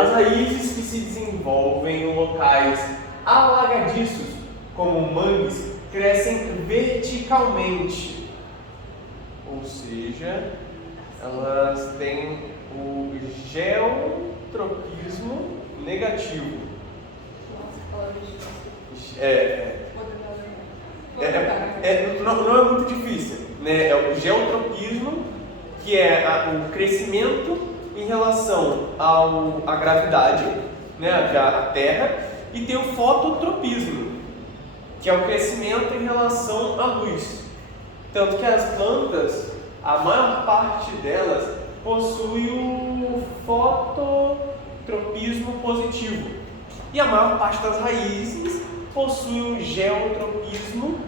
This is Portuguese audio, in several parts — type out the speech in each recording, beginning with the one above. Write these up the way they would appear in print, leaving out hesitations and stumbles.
As raízes que se desenvolvem em locais alagadiços, como mangues, crescem verticalmente, ou seja, elas têm o geotropismo negativo. Não é muito difícil, né? É o geotropismo, que é o crescimento em relação à gravidade, né, a Terra, e tem o fototropismo, que é o crescimento em relação à luz. Tanto que as plantas, a maior parte delas, possui o fototropismo positivo, e a maior parte das raízes possui o geotropismo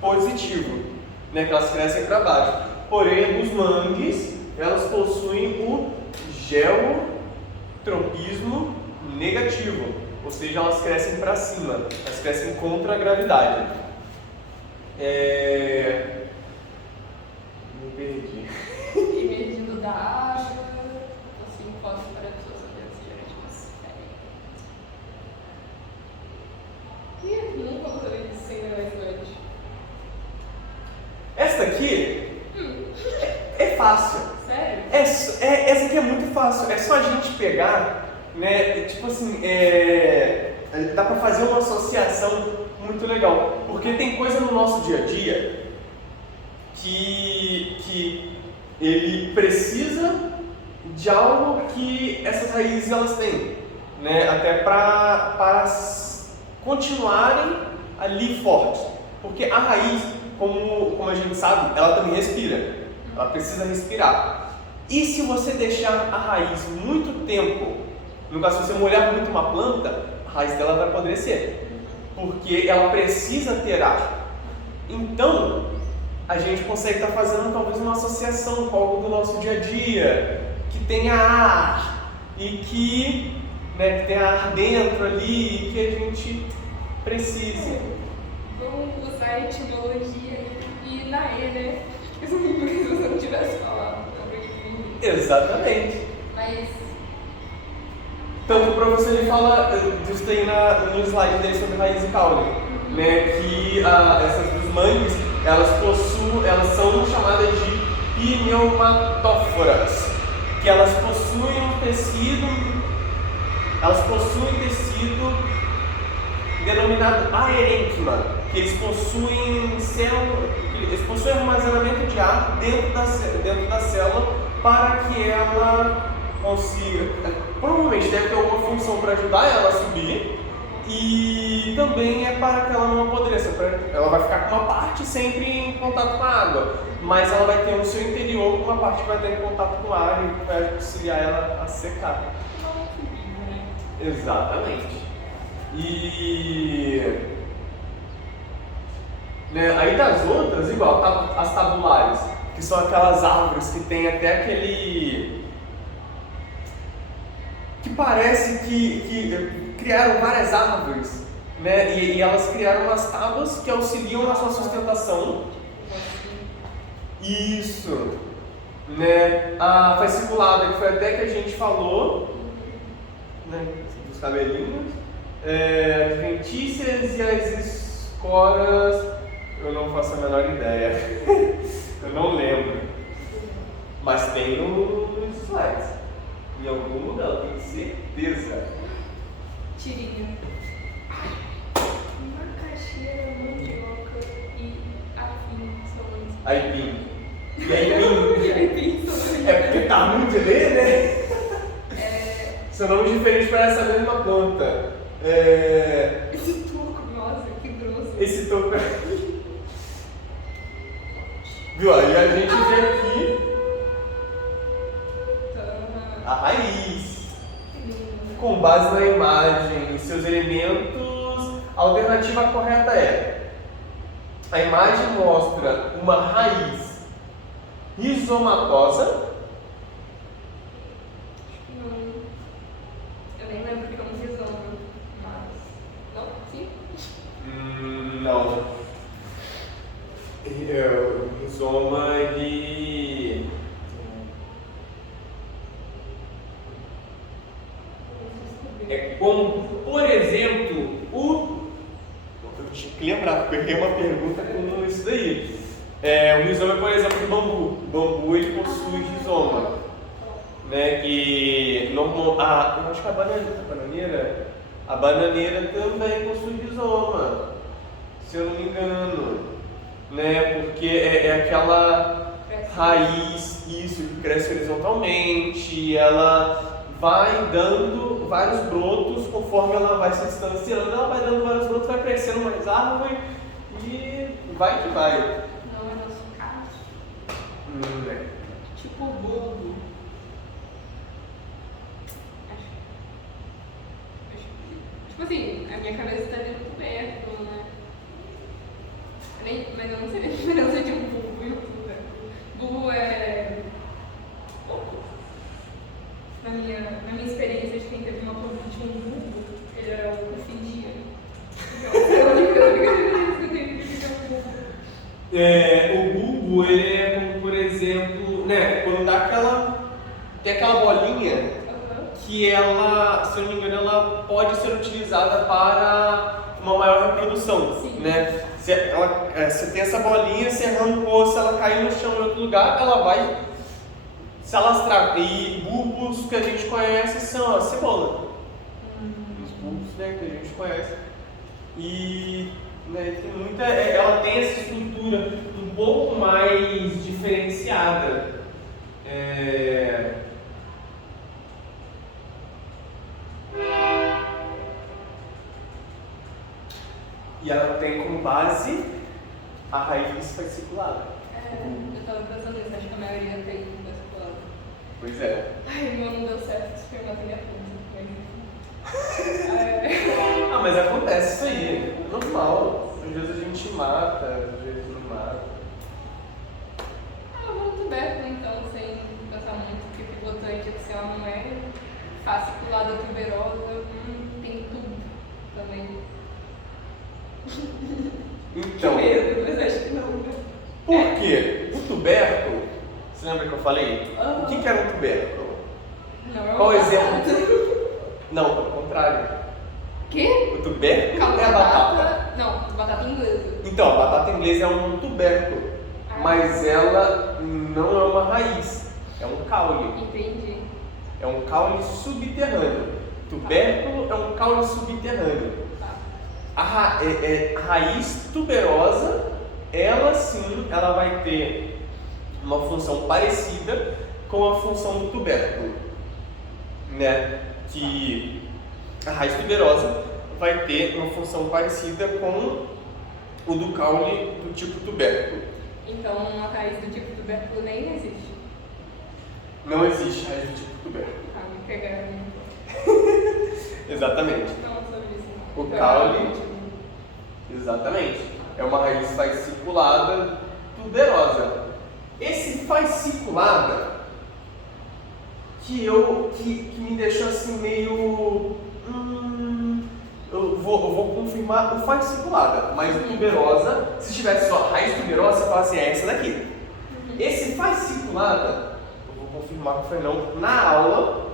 positivo, né, que elas crescem para baixo. Porém, os mangues, elas possuem o geotropismo negativo, ou seja, elas crescem para cima, elas crescem contra a gravidade. Me perdi. E medindo da água, assim, posso para a pessoa saber se já é atmosférica. Nunca vou saber disso sem gravar isso. Essa aqui é fácil. Sério? Essa aqui é muito fácil. É só a gente pegar, né? Tipo assim, dá pra fazer uma associação muito legal. Porque tem coisa no nosso dia a dia que ele precisa de algo que essas raízes elas têm, né? Até para continuarem ali fortes. Porque a raiz, como a gente sabe, ela também respira. Ela precisa respirar. E se você deixar a raiz muito tempo, no caso, se você molhar muito uma planta, a raiz dela vai apodrecer, porque ela precisa ter ar. Então, a gente consegue estar fazendo talvez uma associação com algo do nosso dia a dia, que tenha ar, e que tenha ar dentro ali, e que a gente precise. Vamos usar a etimologia e na né? Eu não lembro se você não tivesse falado. Exatamente. Mas... Tanto o professor ele fala disso aí no slide dele sobre raiz e caule, né? Que essas dos mangues, elas são chamadas de pneumatóforas, que elas possuem um tecido denominado aerênquima, que eles possuem armazenamento de ar dentro da célula para que ela consiga, provavelmente deve ter alguma função para ajudar ela a subir, e também é para que ela não apodreça. Ela vai ficar com uma parte sempre em contato com a água, mas ela vai ter no seu interior uma parte que vai ter em contato com a ar e vai auxiliar ela a secar. Exatamente. E aí das outras, igual as tabulares, que são aquelas árvores que tem até aquele... que parece que criaram várias árvores, né? E elas criaram umas tábuas que auxiliam na sua sustentação. Isso, né? A fasciculada, que foi até que a gente falou, né? Dos cabelinhos, adventícias e as escoras, eu não faço a menor ideia, eu não lembro, mas tem nos slides, em algum lugar, eu tenho certeza. Tirinha. Macaxeira, mandioca e afim são os... Aipim. E aipim? Aipim são os... É porque tá muito de ler, né? São nomes diferentes para essa mesma planta. Esse toco, nossa, que grosso. Esse toco. Viu? Aí a gente vê aqui a raiz. Com base na imagem e seus elementos, a alternativa correta é: a imagem mostra uma raiz rizomatosa. Eu nem lembro que é um rizoma, mas... Não? Sim? Não. O rizoma, ele... É como, por exemplo, eu tinha que lembrar, porque eu errei uma pergunta com isso daí. O rizoma é, por exemplo, do bambu. O bambu ele possui rizoma, né? Que normal, eu acho que a bananeira também possui rizoma, se eu não me engano, né? Porque é aquela raiz, isso, que cresce horizontalmente, e ela vai dando vários brotos conforme ela vai se distanciando, ela vai dando vários brotos, vai crescendo mais árvore e vai que vai. Não é nosso caso. É. Tipo bulbo. Tipo assim, a minha cabeça tá dentro do tubérculo, né? Mas eu não sei a diferença de um bulbo e um tubérculo. Bulbo é pouco. Na minha experiência de quem teve uma planta de um bulbo, ele era o que fedia. Então, a única diferença que eu tenho de um bulbo. O bulbo, ele é como, por exemplo, né, quando tem aquela bolinha que ela, se eu não me engano, ela pode ser utilizada para uma maior reprodução. Sim. Né? Você tem essa bolinha, você arrancou, se ela cair no chão em outro lugar, ela vai se alastrar. E bulbos que a gente conhece são a cebola. Os bulbos, né, que a gente conhece. E né, tem muita, ela tem essa estrutura um pouco mais diferenciada. E ela tem como base a raiz fasciculada. Eu tava pensando nisso, acho que a maioria tem fasciculada. Pois é. Ai, meu não deu certo, eu matei a planta. Mas acontece isso aí, é normal. Às vezes a gente mata, às vezes não mata. Vamos tubérculo então, sem pensar muito, porque pivotante axial não é fasciculada tuberosa, tem tubo também. Então, Que medo, mas acho que não, né? por quê? O tubérculo, você lembra que eu falei? Uhum. O que era um tubérculo? Não é uma Qual batata. exemplo? Não, pelo contrário. Quê? O tubérculo Calma, é a batata. Não, batata inglesa. Então, a batata inglesa é um tubérculo, mas ela não é uma raiz, é um caule. Entendi. É um caule subterrâneo. Tubérculo é um caule subterrâneo. A raiz tuberosa, ela sim, ela vai ter uma função parecida com a função do tubérculo, né? Que a raiz tuberosa vai ter uma função parecida com o do caule do tipo tubérculo. Então, uma raiz do tipo tubérculo nem existe. Não existe raiz do tipo tubérculo. Me pegaram. Exatamente. Não, sobre isso. O caule, exatamente, é uma raiz fasciculada tuberosa. Esse fasciculada que me deixou assim meio. Eu vou confirmar o fasciculada, mas tuberosa, se tivesse só raiz tuberosa, você fala assim, é essa daqui. Esse fasciculada, eu vou confirmar que foi não na aula,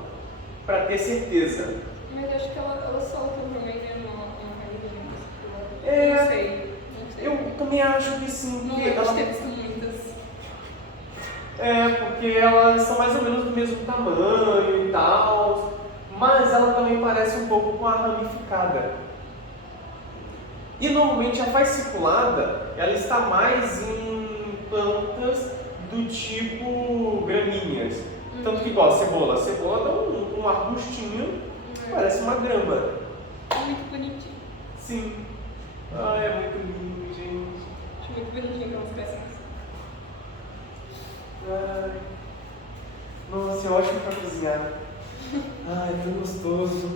para ter certeza. Mas acho que ela solta também, né? Uma raiz. Não sei. Eu também acho que sim. Não Porque lembro de ter visto muitas. porque elas são mais ou menos do mesmo tamanho e tal, mas ela também parece um pouco com a ramificada. E normalmente a fasciculada, ela está mais em plantas do tipo gramíneas. Tanto que igual a cebola dá um arbustinho que parece uma grama. É muito bonitinho. Sim. É muito lindo, gente. Acho muito bonitinho aquelas peças. Nossa, é ótimo pra cozinhar. Tão gostoso.